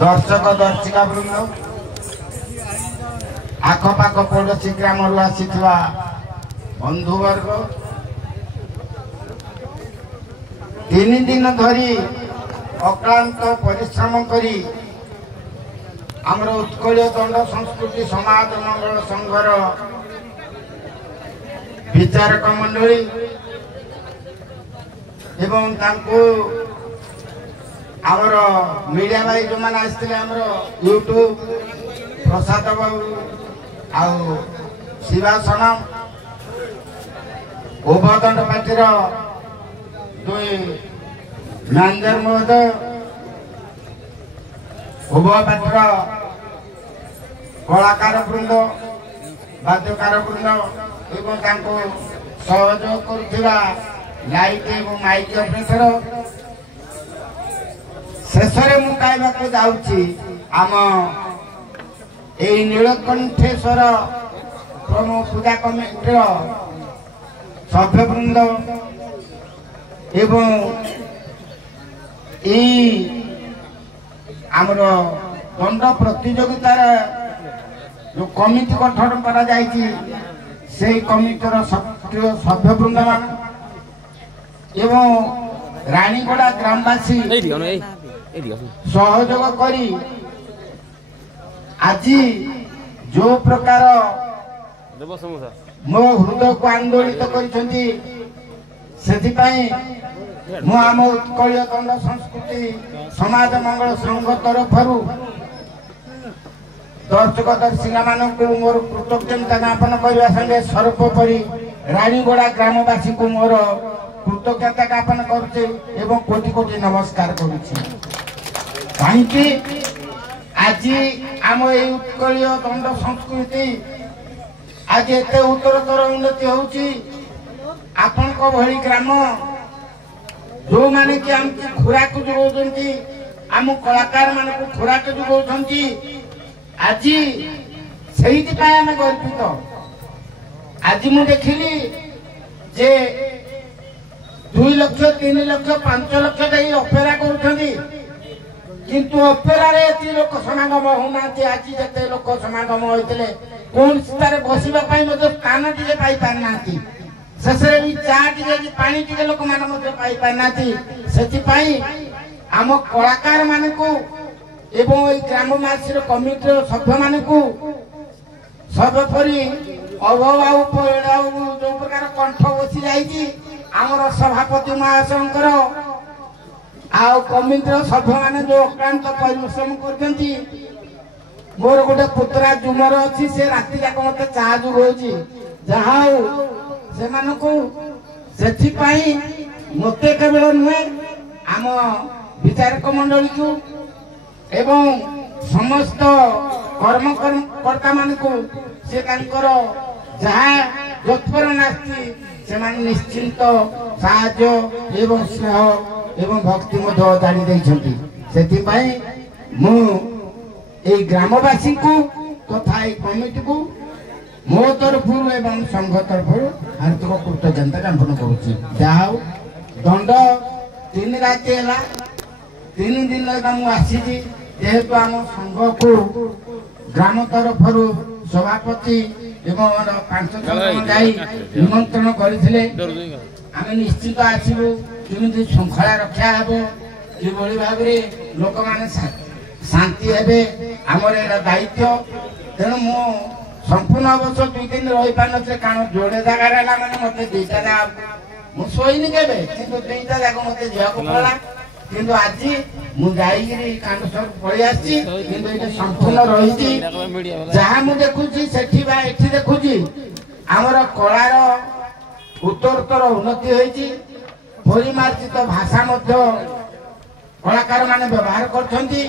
दर्शक दर्शिका वृंद आखपाख पड़ोशी ग्राम आसी बंधुवर्ग 3 दिन धरी अक्लांत परिश्रम करी आमर उत्कलीय दंड संस्कृति समाज मंगल संघर विचारक मंडली एवं तांको आमर मीडिया भाई जो मैंने आसते यूट्यूब प्रसाद बाबू आउ शिवासनम उभदंड पार्टीर दुई मैनेजर महोदय उभय पार्टीर कलाकार वृंद वाद्यकार वृंद एवं तांको सहयोग करुवा लाइट एवं माइक ऑपरेटर शेषरे मु कहवाक जाऊँगी आम ए नीलकंठेश्वर प्रमो पूजा कमिटीर सभ्यवृंद एवं आमर दंड प्रतियोगितार जो कमिटी गठन करा जायछि से कमिटीर सक्रिय सभ्यवृंद मान एवं रानीगड़ा ग्रामवासी सहयोग करी आज जो प्रकार मो हृदय को आंदोलित करिसेंती मु आम उत्कलीय दंड संस्कृति समाज मंगल संघ तरफ दर्शक दर्शिका मानक मोर कृतज्ञता ज्ञापन करने संगे सर्वोपरि रानीगड़ा ग्रामवासी को मोर कृतज्ञता ज्ञापन करुचे एवं कोटि कोटि नमस्कार करुचे कहीं आज आम ये उत्कलीय दंड संस्कृति आज एत उत्तरोत्तर उन्नति होउची आपण को भली ग्राम जो माने कि आम खुराक जोगौछंती आम कलाकार मान को खुराक जोगौछंती आज सेहिति पाए आम गर्वित आज मु देखिली जे 2 लाख 3 लाख 5 लाख दे ऑपेरा करूछंती किंतु ऑपेरा रे एति लोक समागम होना आज जते लोक समागम होइतले कोन स्तर बसिबा पई मते स्थान टिके पाई पारनाती शेषरे भी चा टिके पानी टिके लोक मान मते पाई पारनाती सेति पई आम कलाकार मान को एवं ए ग्रामवासी कमिटीर सभ्य मान को सर्वोपरि अभाव जो प्रकार कंठ बसी जाइए आमर सभापति महाशंकर आउ कमिटीर सभ्य मान जो अक्लांत परिश्रम करछंती मोर गोटे पुत्रा जुमर अच्छी से राति जाक मत चा जुगौची जहा से मत केवल नुहे आम विचारक मंडली को एवं समस्त कर्मकर्ता मान को से जहा तत्पर नास्ती से निश्चिंत साहाय्य एवं स्नेह एवं भक्ति जानी देइछंती सेति पई मु ए ग्रामवासी को तथा ए कमिटी को मो तरफ एवं संघ तरफ हार्दिक कृतज्ञता ज्ञापन करुच्ची जहा दंड 3 राति है 3 दिन आसी जेहेतु आम संघ को ग्राम तरफ सभापति एवं 5 जन जाई निमंत्रण करथिले आम निश्चित आसबू केमी श्रृंखला रक्षा हेब कि भाव लोक मैंने शांति हे आमर एटा दायित्व तेणु मु संपूर्ण अवश्य 2 दिन रही पार न कारण जोड़े जगार मैंने मत 2टा जगह मुझे शोनी के 2टा जगह मत जावाक पड़ा किंतु आज मुझे कांडेश्वर पलि आसी संपूर्ण रही जहाँ मुझे देखुची से देखुची आमर कलार उत्तरोत्तर उन्नति होती परिमार्जित भाषा कलाकार माने व्यवहार करछंती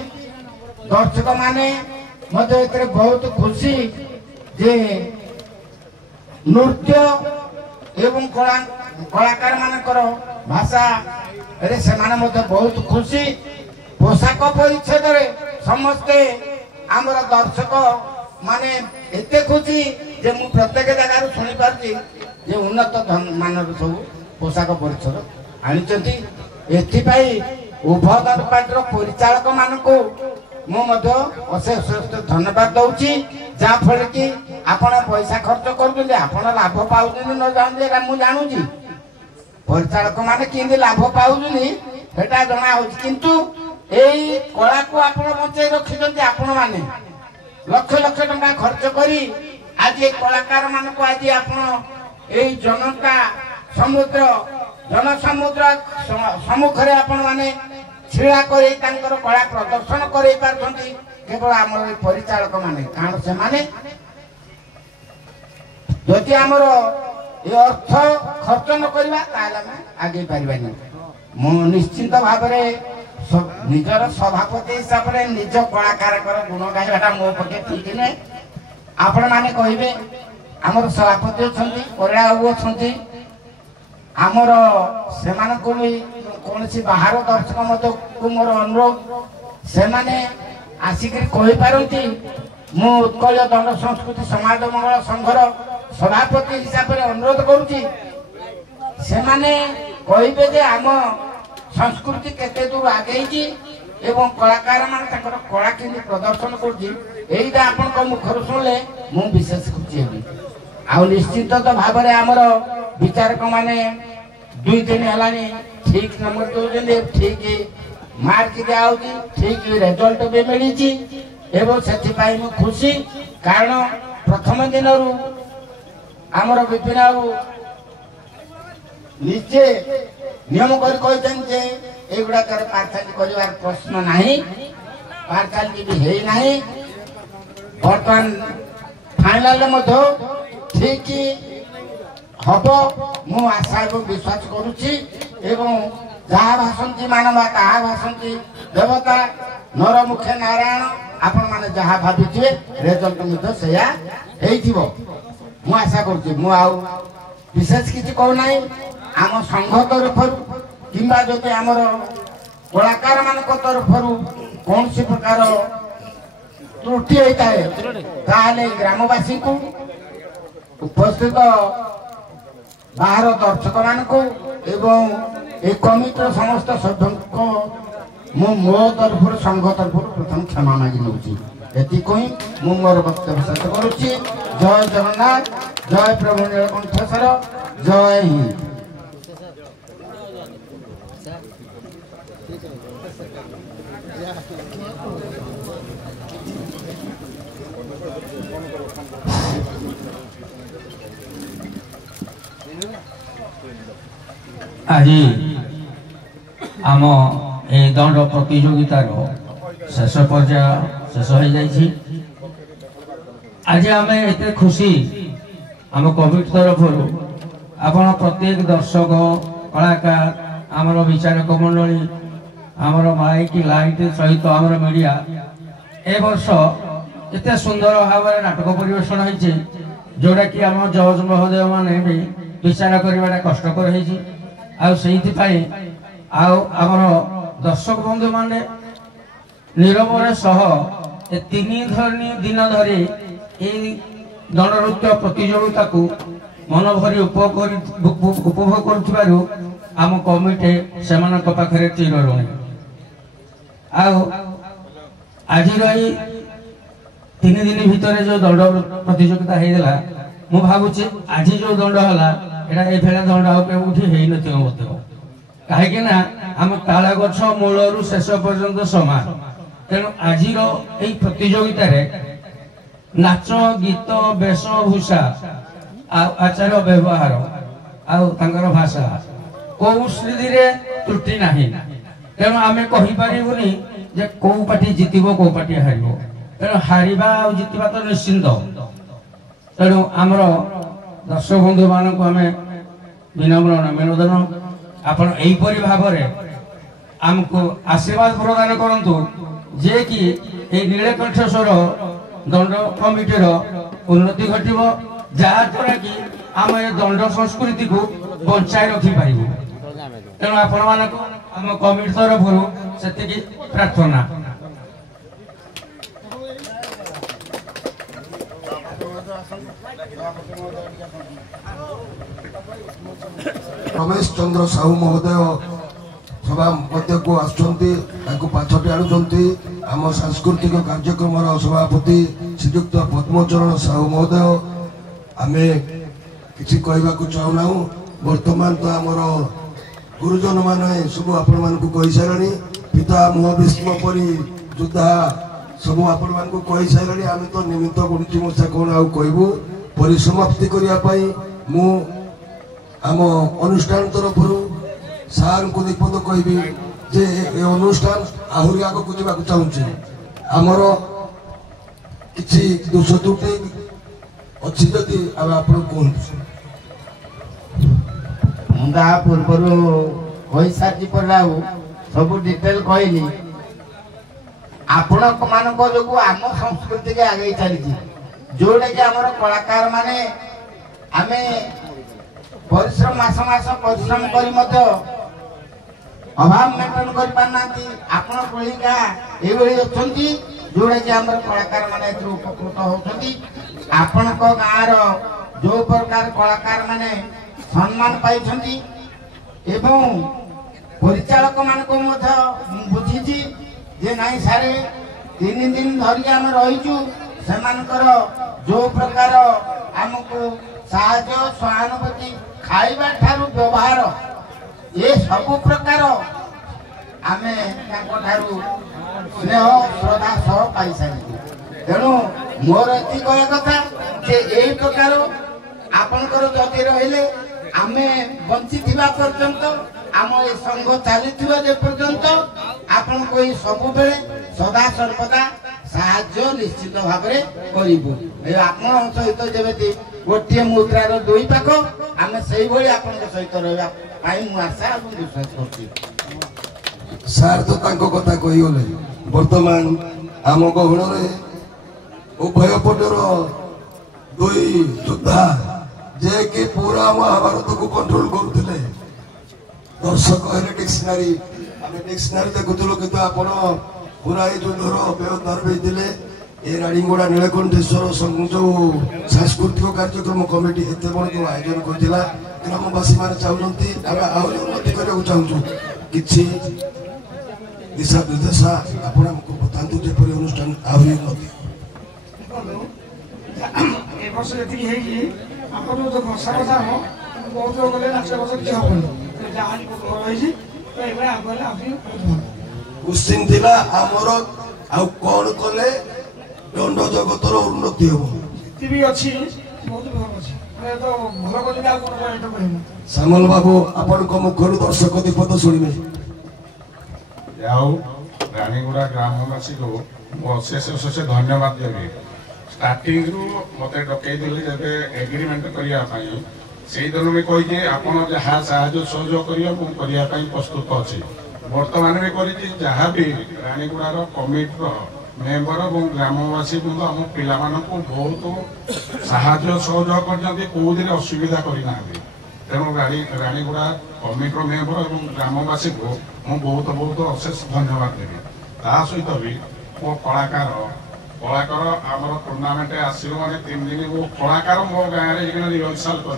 दर्शक माने बहुत खुशी जे नृत्य एवं कलाकार मानकर भाषा रे से माने बहुत खुशी पोशाक परिच्छेद समस्ते आमर दर्शक माने एते खुशी जे मु प्रत्येक जगह शुणी पार्टी जे उन्नत मानर सब पोशाक परिच्छेद आनी एथिपाई उभय पार्टीर परिचालक मान अशेष धन्यवाद दूची जहाँफल कि आपण पैसा खर्च कर आप लाभ पाँच न जानते मुझे जानूची परिचालक मैंने कि लाभ पाँच जना हो किंतु यही कला को आप बचाई रखिंट आपण मैंने लक्ष लक्ष टका खर्च करी आज कलाकार मान को आज आप जनता समुद्र जनसमुद्र सम्मुखें आपण मैंने छिड़ा कर कला प्रदर्शन कर केवल आम परिचालक माने कारण से माने जदि आमर ये अर्थ खर्च न करवा आगे पारिबानी मु निश्चिंत भाव निजर सभापति हिसाब से निज कलाकार गुण गाइबाटा मो पक्षे ठीक नुहे आपण मैंने कहे आमर सभापति अच्छा परिणा बाबू अच्छा आमर से भी कौन सी बाहर दर्शक मत को मोर अनुरोध से माने आसिक कही पारती मु उत्कल दंड संस्कृति समाज मंगल संघर सभापति हिसाब से अनुरोध करुच्ची से माने कहे जे आम संस्कृति केते दूर आगे एवं कलाकार मान कला के प्रदर्शन करा आपण मुखर शुणिले मु विशेष खुशी हेबी आ निश्चित तो भाव में आमर विचारक माने 2 दिन है ठीक नंबर दौरान ठीक मार्क दिया ठीक रिजल्ट भी मिली एवं से खुशी कारण प्रथम दिन आमर विपिन बाबू निजे नियम कर गुड़ाक पार्साली कर प्रश्न नहीं पार्साली भी है नहीं बर्तमान फाइनाल ठीक हम मु आशा एवं विश्वास करुच्ची एवं जहाँ भाषंती मानवा ताहा भाषंती देवता नर मुखे नारायण आपण माने जहाँ भावी रेजल्ट से मु आशा करुच्ची मु आउ विशेष किसी कहना आम संघ तरफ किंबा जदि आमर कलाकार मान तरफ कौन सी प्रकार त्रुटि होता है ग्रामवासी को उपस्थित बाहर दर्शक मान को एवं ए कमिटर समस्त सभ्य को मो तरफ संघ तरफ प्रथम क्षमा मांगी नौची एतिक मु मोर वक्तव्य शेष करुच्ची। जय जगन्नाथ, जय प्रभु नीलकंठेश्वर, जय हिंद। आज आम ए दंड प्रतियोगितार शेष पर्याय शेष हो जाइए। आज आम एत खुशी आम कमिटी तरफ आपण प्रत्येक दर्शक कलाकार आमर विचारक मंडली आमर माइक लाइट सहित आमर मीडिया ए वर्ष एत सुंदर भाव में नाटक परिवेशन होती जोड़ा कि आम जज महोदय मैंने भी विचार करवाटा कष्टकर आमर दर्शक बंधु माने नीरवर सह 3 दिन धरी दंड नृत्य प्रतियोगिता को मन भरी उपभोग करुथिबारु आम कमिटी सेमानक पाखरे चिर ऋणी। आज 3 दिन भितर जो दंड प्रतियोगिता होगा मु भावुची आज जो दंड है ये दंड आउठी हो कहीं आम ताल गछ मूलरू शेष पर्यंत समान तेणु आज प्रतियोगिता नाच गीत वेशभूषा आचार व्यवहार आर भाषा कौशी त्रुटि ना तेणु आम कहीपरूनी जे कौ पार्टी जितब कौ पार्टी हार तेणु हारिबा जितवा तो निश्चिंत। तेणु आमर दर्शक बंधु मान को आम विनम्र निवेदन आपण एहीपरि भाव आमको आशीर्वाद प्रदान करंतु जे कि ए नीलकंठेश्वर दंड कमिटीर उन्नति घटिबो जहाँद्वारा कि आम ए दंड संस्कृति को बचाई रखी पारिबो। तेणु आपण मानक आम कमिटी तरफ से प्रार्थना। रमेश चंद्र साहू महोदय सभा मध्य को आसुंती पाछटी आणुंट आम सांस्कृतिक कार्यक्रम सभापति श्रीयुक्त पद्मचरण साहू महोदय आम किसी कहवाक चाहूना बर्तमान तो आमर गुरुजन मैंने सब आपण मानक कही सारे पिता मोह भीष्म परी योद्धा सब आपण मानक कही सारे आम तो निमित्त गुरुजी मूषा कौन आउ कहबू परिसमाप्ति करने मु आम अनुष्ठान तरफ सार को दीपद कहबी जे ए अनुष्ठान आहरी आग को जावाक चाहूँगी आमर किसी दोष त्रुटि अच्छी जदि आप मुदा पूर्वर कही सारी पड़ा सब डिटेल कहली आपण मानक जो आम संस्कृति के आगे चली जोटा कि आमर कलाकार माने आमे परिश्रम मास मास परिश्रम करी मध्य अभाव मेंटेन कर पाना आपण कलिका एभली अछंती जोटा कि आमर कलाकार माने उपकृत होछंती आपण को गाँर जो प्रकार कलाकार माने सम्मान पाइछंती एवं परिचालक मानक मध्य बुझीची जे नाही सारे 3 दिन धरिया हम रहिचु सेमानकर जो प्रकार हमको साहाय्य सहानुभूति खाइबा ठारू व्यवहार ये सब प्रकार आमे ताको ठारू स्नेह श्रद्धा सह पाई सारी तेणु मोर एति कहया कथा जे एई प्रकार आपनकर जति रहिले आमे बंची थिबा पर्यंत आम ए संघ चली जे पर्यंत आपण कोई सब बेले सदा सर्वदा साहाय्य निश्चित भाव करूँ आपण सहित जमी गोटे मुद्रार दुई पाख आम से सहित रहा आशा और विश्वास कर सार तो कथा कहीगले बर्तमान आम गहन उभय पटर दुई योद्धा जे कि पूरा महाभारत को कंट्रोल करते दर्शक है डिक्शनारी आम डिक्शनारी देखुलु कि पूरा युद्धर व्यवधान भी राणीगुड़ा नीलकंठेश्वर जो सांस्कृतिक कार्यक्रम कमिटी एत बड़ जो आयोजन करता ग्रामवासी मैंने चाहते उन्नति करने चाहूँ कि दिशा निर्देशा आपको बतातु जपरी अनुष्ठान आहरी उन्नति क्वेश्चन थिला आमर आ कौन कले दंड जगतर उन्नति हम श्यामल बाबू आपण मुखर दर्शक दीपद शुणे रानीगुड़ा ग्रामवासी को अशेष अशेष धन्यवाद देवी स्टार्टिंग रु मत डकई जब एग्रीमेंट करने से दिन में कही आपड़ जहाँ साहय सहयोग करने प्रस्तुत अच्छी बर्तमान भी करी जहाँ भी रानीगुड़ार कमिटी मेम्बर और ग्रामवासी बंधु आम पिला बहुत साहय सहयोग कर असुविधा करना तेणु रानीगुड़ा कमिटर मेम्बर और ग्रामवासी को मुझे बहुत बहुत अशेष धन्यवाद देवी ता सहित भी मो कलाकार आमर टूर्णामेंट आसो मैंने 3 दिन वो कलाकार मो गाँव में रिहर्साल कर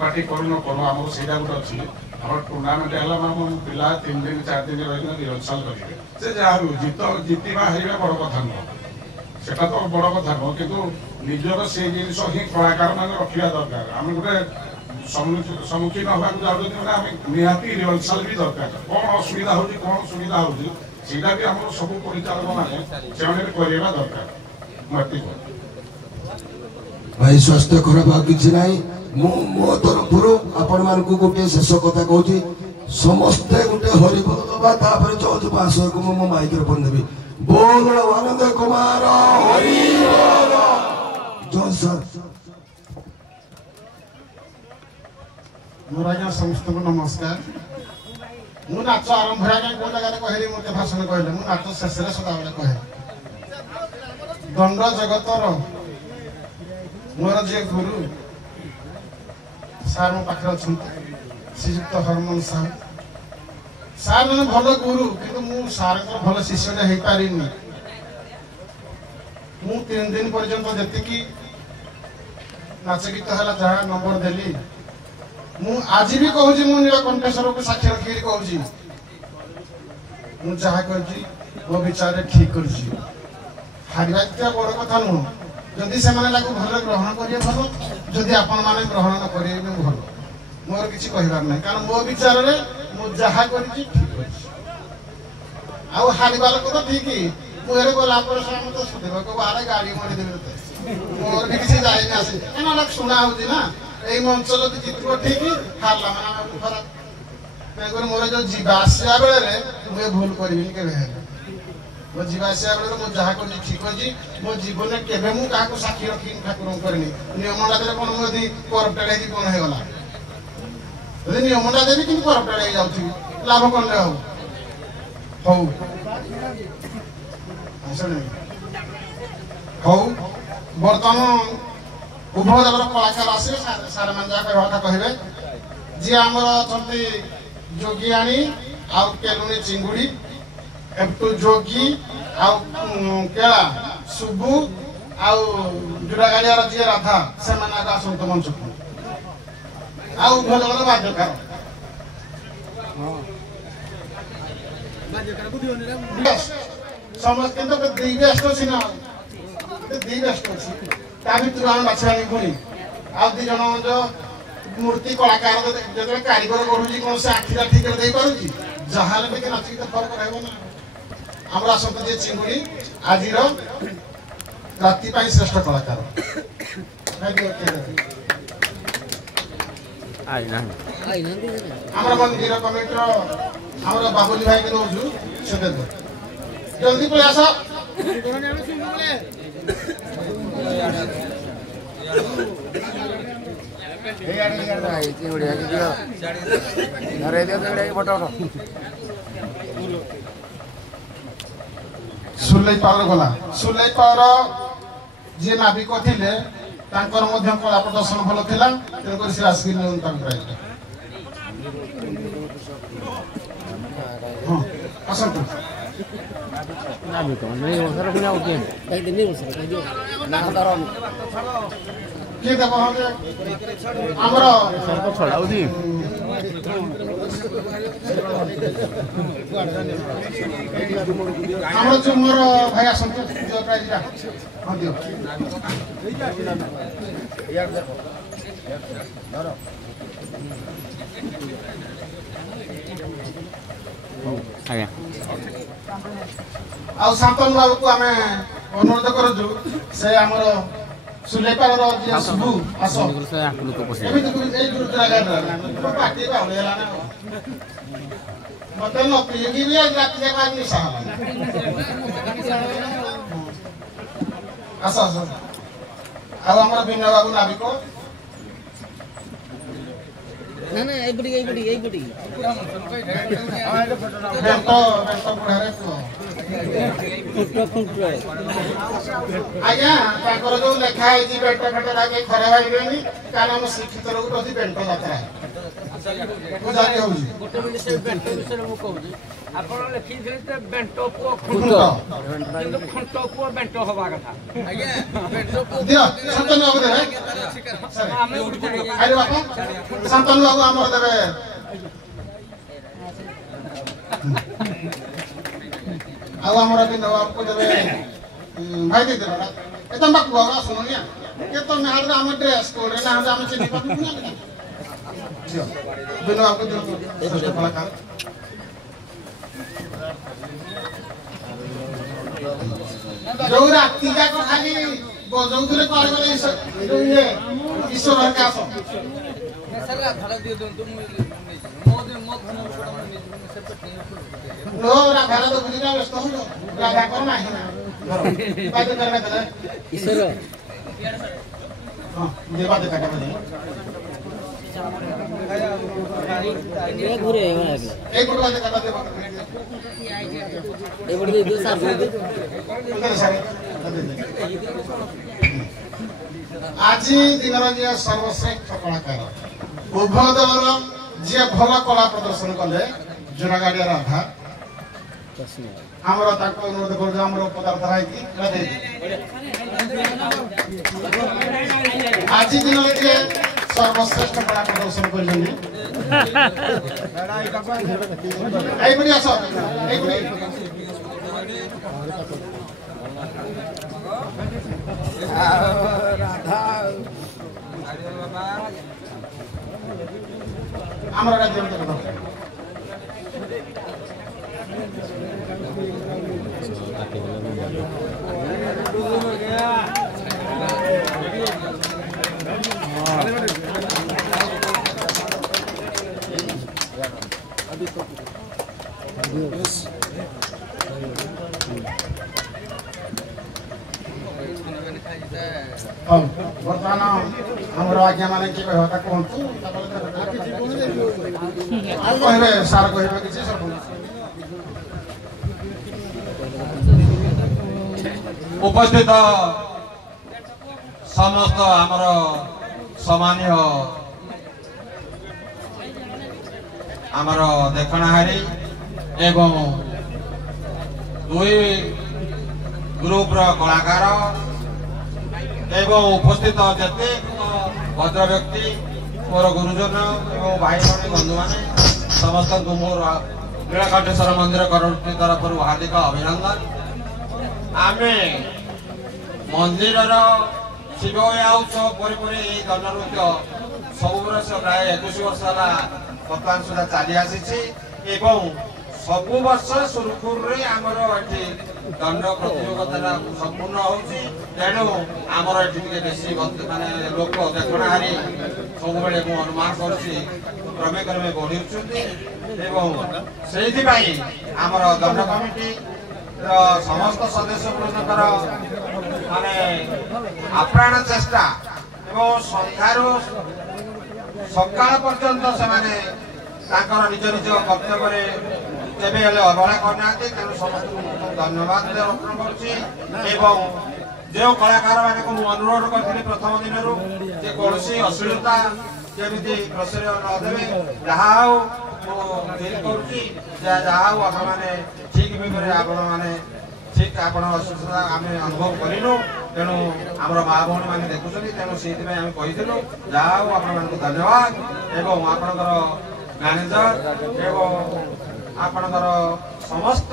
पार्टी करू न करूँ आम से गोटे अच्छी आम टूर्णामेंट है पिला 3 दिन 4 दिन रही रिहर्साल करेंगे से जहाँ भी जीतवा हारे बड़ कथा नुह से तो बड़ कथा नुह कि निजर से जिन ही कलाकार मैंने रखा दरकार आम गोटे सम्मुखीन होगा जाऊँ निहाती रिहर्साल भी दरकार कौन असुविधा हो कौन सुविधा होटा भी आम सब परिचालक मैंने करवा दरकार भाई स्वास्थ्य खराब किसी ना मो तरफ आपण मान गोटे शेष कथा कहूँ समस्ते गोटे हरिबोल दबा जज महाशय को मो माइक फोन देवी बोल आनंद कुमार हरिबोल जज सर मोर आज समस्त को नमस्कार मु नाच आरंभ को जगह कहली मत भाषण कहले मु नाच शेष सदा बेले कहे दंड जगतर मोर जे गुरु सार मो पाखे अच्छा श्रीजुक्त हरमन सार मैंने भल गुरु कि मु सार भल शिष्य हो पारिनी मु 3 दिन पर्यंत जी नाच गीत है जहाँ नंबर देली मु आज भी कहूँ मु नीलकंठेश्वर को साक्षी रखी कहूँ मु जहाँ कही ମୋ ବିଚାରରେ ଠିକ କରିଛି ହାରିବା ଜିତିବା ବଡ଼ କଥା ନୁହଁ ଯଦି ସେମାନେ ତାକୁ ଭଲରେ ଗ୍ରହଣ କରିବେ ଭଲ ଯଦି ଆପଣମାନେ ଗ୍ରହଣ ନ କରିବେ ବି ଭଲ ମୋର କିଛି କହିବାର ନାହିଁ କାରଣ ମୋ ବିଚାରରେ ମୁଁ ଯାହା କରିଛି ଠିକ କରିଛି ଆଉ ହାରିବା ଲୋକ ତ ଠିକ ମୁଁ ଏରେ ଗଲା ପରେ ସେମାନେ ତ ସୁଧିବାକୁ ବାହାରେ ଗାଡ଼ି ମରିଦେବେ ତତେ ମୋର ବି କିଛି ଯାଇନି ଆସେ କାରଣ ଶୁଣା ହଉଛି ନା ଏଇ ମଞ୍ଚ ଯଦି ଜିତିବ ଠିକ ହାରିଲା ମାନେ ଆମେ ଖରାପ ତେଣୁକରି ମୋର ଯୋଉ ଯିବା ଆସିବା ବେଳରେ ମୁଁ ଏ ଭୁଲ କରିବିନି କେବେ ହେଲେ ମୋ ଯିବା ଆସିବା ବେଳରେ ମୁଁ ଯାହା କରିଛି ଠିକ ଅଛି ମୋ ଜୀବନରେ କେବେ ମୁଁ କାହାକୁ ସାକ୍ଷୀ ରଖିକି ଠାକୁରଙ୍କୁ କରିନି ନିୟମଟା ଦେଲେ କ'ଣ ମୁଁ ଯଦି କରପ୍ଟେଡ୍ ହେଇକି କ'ଣ ହେଇଗଲା ଯଦି ନିୟମଟା ଦେବି କିନ୍ତୁ କରପ୍ଟେଡ୍ ହେଇଯାଉଛି ଲାଭ କଲେ ହଉ ହଉ ହଉ ବର୍ତ୍ତମାନ ଉଭୟ ଦଳର କଳାକାର ଆସିବେ ସାର୍ମାନେ ଯାହା କହିବା କଥା କହିବେ ଯିଏ ଆମର ଅଛନ୍ତି ଯୋଗିଆଣୀ ଆଉ କେଲୁଣି ଚିଙ୍ଗୁଡ଼ି ଏଠୁ ଯୋଗୀ ଆଉ କେଳା ସୁବୁ ଆଉ ଜୁଡ଼ାଗାଡ଼ିଆର ଯିଏ ରାଧା ସେମାନେ ଆଗ ଆସନ୍ତୁ ମଞ୍ଚକୁ ଆଉ ଉଭୟ ଦଳର ବାଦ୍ୟକାର ସମସ୍ତ କିନ୍ତୁ ଦୁଇ ବ୍ୟସ୍ତ ଅଛି ନା ଦୁଇ ବ୍ୟସ୍ତ ଅଛି ତା ଭିତରୁ ଆମେ ବାଛିବାନି ପୁଣି ଆଉ ଦି ଜଣ ଯୋଉ ମୂର୍ତ୍ତି କଳାକାର ଯେତେବେଳେ କାରିଗର କରୁଛି କ'ଣ ସେ ଆଖିଟା ଠିକରେ ଦେଇପାରୁଛି ଯାହାହେଲେ ଟିକେ ନାଚିକି ତ ଫରକ ରହିବ ନା ଆମର ଆସନ୍ତୁ ଯିଏ ଚିଙ୍ଗୁଡ଼ି ଆଜିର ରାତି ପାଇଁ ଶ୍ରେଷ୍ଠ କଳାକାର ଆମର ମନ୍ଦିର କମିଟିର ଆମର ବାବୁଲି ଭାଇକି ଦଉଛୁ ସେ ଦେବେ ଜଲ୍ଦି ପଳେଇ ଆସ ସୁଲେଇ ପାୱାର ଗଲା ସୁଲେଇ ପାୱାର ଯିଏ ନାବିକ ଥିଲେ ତାଙ୍କର ମଧ୍ୟ କଳା ପ୍ରଦର୍ଶନ ଭଲ ଥିଲା ତେଣୁକରି ସେ ଆସିକି ନିଅନ୍ତୁ ତାଙ୍କ ପ୍ରାଇଜ୍ ହଁ ଆସନ୍ତୁ କିଏ ଦେବ ଆମର ଆମର ଯୋଉ ମୋର ଭାଇ ଆସନ୍ତୁ ପ୍ରାଇଜଟା ହଁ ଦିଅ ଆଜ୍ଞା ଆଉ ଶାନ୍ତନୁ ବାବୁକୁ ଆମେ ଅନୁରୋଧ କରୁଛୁ ସେ ଆମର ସୁଲେପାର ଯିଏ ସବୁ ଆସ ଏମିତି ଏଇ ପାଟି ବାଉଳି ହେଲା ନା ମତେ ନ ପିଇକି ବି ଆଜି ରାତି ଯାକ ଆଜି ନିଶା ହେଲା ଆସ ଆସ ଆଉ ଆମର ବିନୟ ବାବୁ ନାବିକ ना ना एबडी ବେଣ୍ଟ ବୁଢ଼ାରେ ଆଜ୍ଞା ତାଙ୍କର ଯୋଉ ଲେଖା ହେଇଛି ବେଣ୍ଟ ଫେଣ୍ଟ ତାକେ ଖରା ଭାବିବେନି କାରଣ ଆମ ଶ୍ରୀକ୍ଷେତ୍ର ଗୋଟେ ଅଛି ବେଣ୍ଟ ଯାତ୍ରା ପୂଜାରୀ ହଉଛି ଗୋଟେ ମିନିଟ୍ ସେ ବେଣ୍ଟ ବିଷୟରେ ମୁଁ କହୁଛି ଆପଣ ଲେଖିଥିଲେ ଯେ ବେଣ୍ଟ ପୁଅ ଖୁଣ୍ଟ କିନ୍ତୁ ଖୁଣ୍ଟ ପୁଅ ବେଣ୍ଟ ହବା କଥା ଆଜ୍ଞା ବେଣ୍ଟ ପୁଅ ଦିଅ ଶାନ୍ତନୁ ବାବୁ ଦେବେ ଆମେ ଆରେ ବାପା ଶାନ୍ତନୁ ବାବୁ ଆମର ଦେବେ ଆଉ ଆମର ବିନୟ ବାବୁକୁ ଦେବେ ଭାଇ ଦେଇଦେବେ ଏ ତମ ବାପୁ ବାବୁ ଶୁଣୁନି କେ ତ ନାହାନ୍ତି ଆମ ଡ୍ରେସ୍ କୋଡ୍ ନାହାନ୍ତି ଆମେ ଚିଠି ପାବୁ ନା ଦିଅ ବିନୟ ବାବୁକୁ ଦିଅ ଶ୍ରେଷ୍ଠ କଳାକାର ଯୋଉ ରାତି ଯାକ ଖାଲି ବଜଉଥିଲେ କୁଆଡେ ଗଲେ ଯୋଉ ଇଏ ଈଶ୍ୱର ହେରିକା ଆସ नो राधा तो बुझिना व्यस्त हो राधा को नाही ना बात करना देले ईश्वर हां ये बात काटा दे ये घुरे एक गुड बात काटा दे ये बड़ी दो सार दे आज दिनर जे सर्वश्रेष्ठ कलाकार उभय दलर जे भल कला प्रदर्शन कले जुनागाड़िया राधा ଆମର ତାଙ୍କ ଅନୁରୋଧ କରୁଛୁ ଆମର ପଦାର୍ଥ ହେଇକି ଆଜି ଦିନରେ ଯିଏ ସର୍ବଶ୍ରେଷ୍ଠ କଳା ପ୍ରଦର୍ଶନ କରିଛନ୍ତି ଏଇପରି ଆସ ଏଇପରି ଆମର ରାଜ୍ୟ କଥା ବର୍ତ୍ତମାନ ଆମର ଆଜ୍ଞା ମାନେ କିଏ କହିବା କଥା କୁହନ୍ତୁ ଆଉ କହିବେ ସାର୍ କହିବେ କିଛି ସବୁ उपस्थित समस्त आमर सम्मानीय आमर देखणाहारी एवं दुई ग्रुप कलाकार एवं उपस्थित जते भद्र व्यक्ति मोर गुरुजन एवं भाई भाई बंधु मैंने समस्त मोर नीलकंठेश्वर मंदिर कमिटी तरफ हार्दिक अभिनंदन। आमे मंदिर शिव उत्सव परी दंड नृत्य सब वर्ष प्राय 21 वर्ष है बर्तमान सुधा चली आसी सब वर्ष सुरखुर आमर ये दंड प्रतियोगिता संपूर्ण होणु आमर ये बेसी माने लोक देखणाहारी सब बेले मुझे अनुमान क्रमे क्रमे बढ़ी से आमर दंड कमिटी समस्त सदस्य वृंदर माने आप्राण चेष्टा एवं संध्यारू सकाल पर्यंत से माने निज निज कर्तव्य केबे अवहेला करना तेणु समस्त धन्यवाद अर्पण कर जो कलाकार मान को अनुरोध करी प्रथम दिन कौन अश्लीलता केमी प्रश्रय नदेवे जहाँ फिल कर ठीक भाव आपने ठीक आप असुविधा आम अनुभव करूँ तेणु आम माँ भौणी मैंने देखुं तेणु से कहीलु जहाँ आप धन्यवाद एवं आपणकर मैनेजर एवं आपणकर समस्त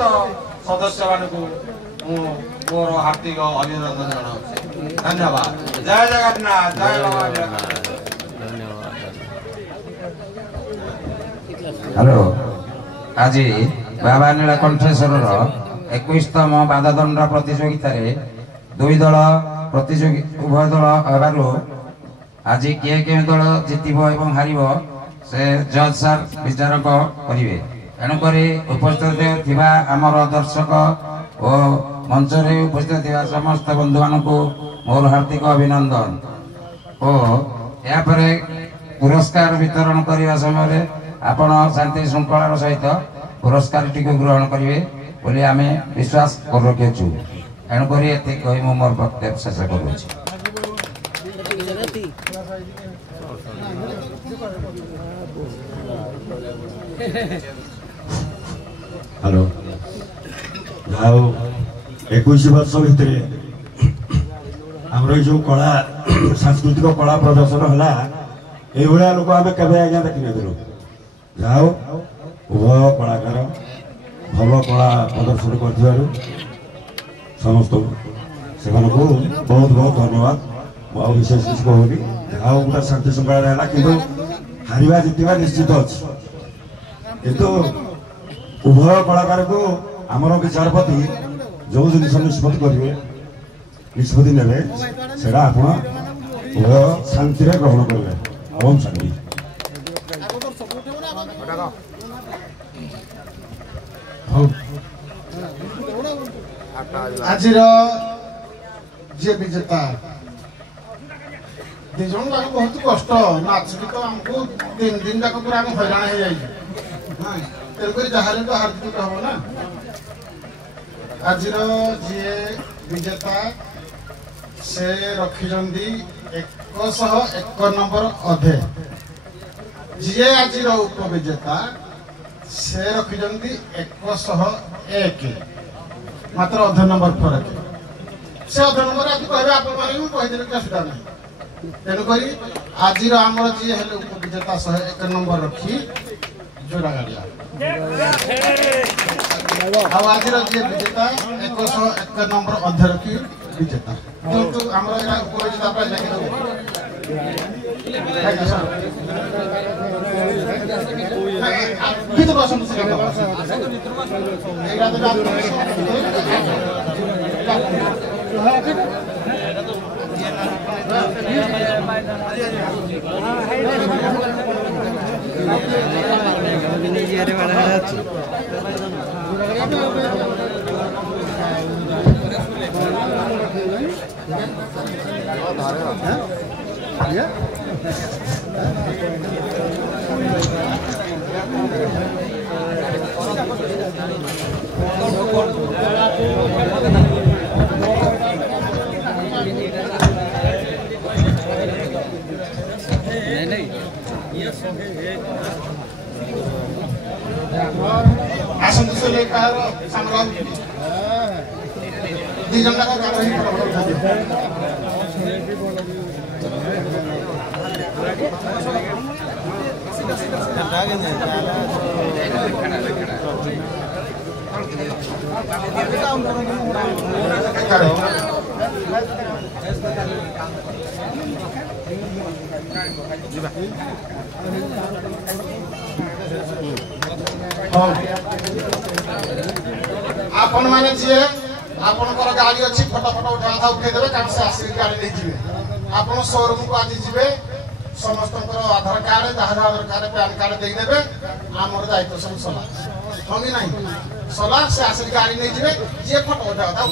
सदस्य मानू मोर हार्दिक अभिनंदन जनाऊँ। धन्यवाद। जय जगन्नाथ। जय बाबा। हेलो आज बाबा नीलकंठेश्वर 21तम बाददंड प्रतियोगिता दुई दल प्रतियोगी उभय दल हबार आज किए के दल जितब एवं हार से जज सार विचार करेंगे तेणुक उपस्थित थिबा आमर दर्शक और मंच रे उपस्थित थिबा समस्त बंधु मानक मोर हार्दिक अभिनंदन और यापर पुरस्कार वितरण करने समय आपण शांति श्रृंखलार सहित पुरस्कार टी ग्रहण करेंगे बोली आम विश्वास कर रखीचु तेणुक कही मोर वक्तव्य शेष करुँच। हेलो जाओ 21 वर्ष भितर आमर जो कला सांस्कृतिक कला प्रदर्शन है ये लोक आम केवे आज्ञा देखी नथिलु जाओ उभय कलाकार भल कला प्रदर्शन कर समस्त से बहुत बहुत धन्यवाद। मुझे विशेष किसी कहूनी जाओ गोटे शांति श्रृंखला है कि हारिबा जितवा निश्चित अच्छे किंतु उभय कलाकार को आमर विचारपति जो जिन निष्पत्ति करेंगे निष्पत्ति ने से उभय शांति ग्रहण करेंगे। ओम शांति। आज जी विजेता दिज बहुत कष्ट नाच गीत आमको 3 दिन तक पूरा हैरान हो जाए तेणुक जहाँ तो हार जीत हम ना। आज जी विजेता से रखिंट 101 नंबर अधे जी आज उपविजेता से रखिंट 101 मात्र अधे नंबर फरक से अधे नंबर आज कहे आपदेवी कि असुविधा ना तेणुक आज आम जी है उपविजेता 101 नंबर रखी जोड़ा गाड़िया आज जी विजेता 101 नंबर अधे रखी विजेता किंतु हमरा एटा उपविजेता प्राइज लेके देबो थैंक यू सर कितो प्रश्न से एटा आसन से लेकर संग्राम दी जनता का कार्य ही बड़ा उठा दिया आपण माने जे आपनकर गाड़ी अछि फटाफट उठा था उठे देबे काम से आश्रित गाड़ी ले जिवे आपण शोरूम को आज जिवे समस्तकर आधार कार्ड आधार कार्ड पैन कार्ड दे देबे हमर दायित्व सब सला हम नहीं सला से आश्रित गाड़ी ले जिवे जे फटाफट उठा था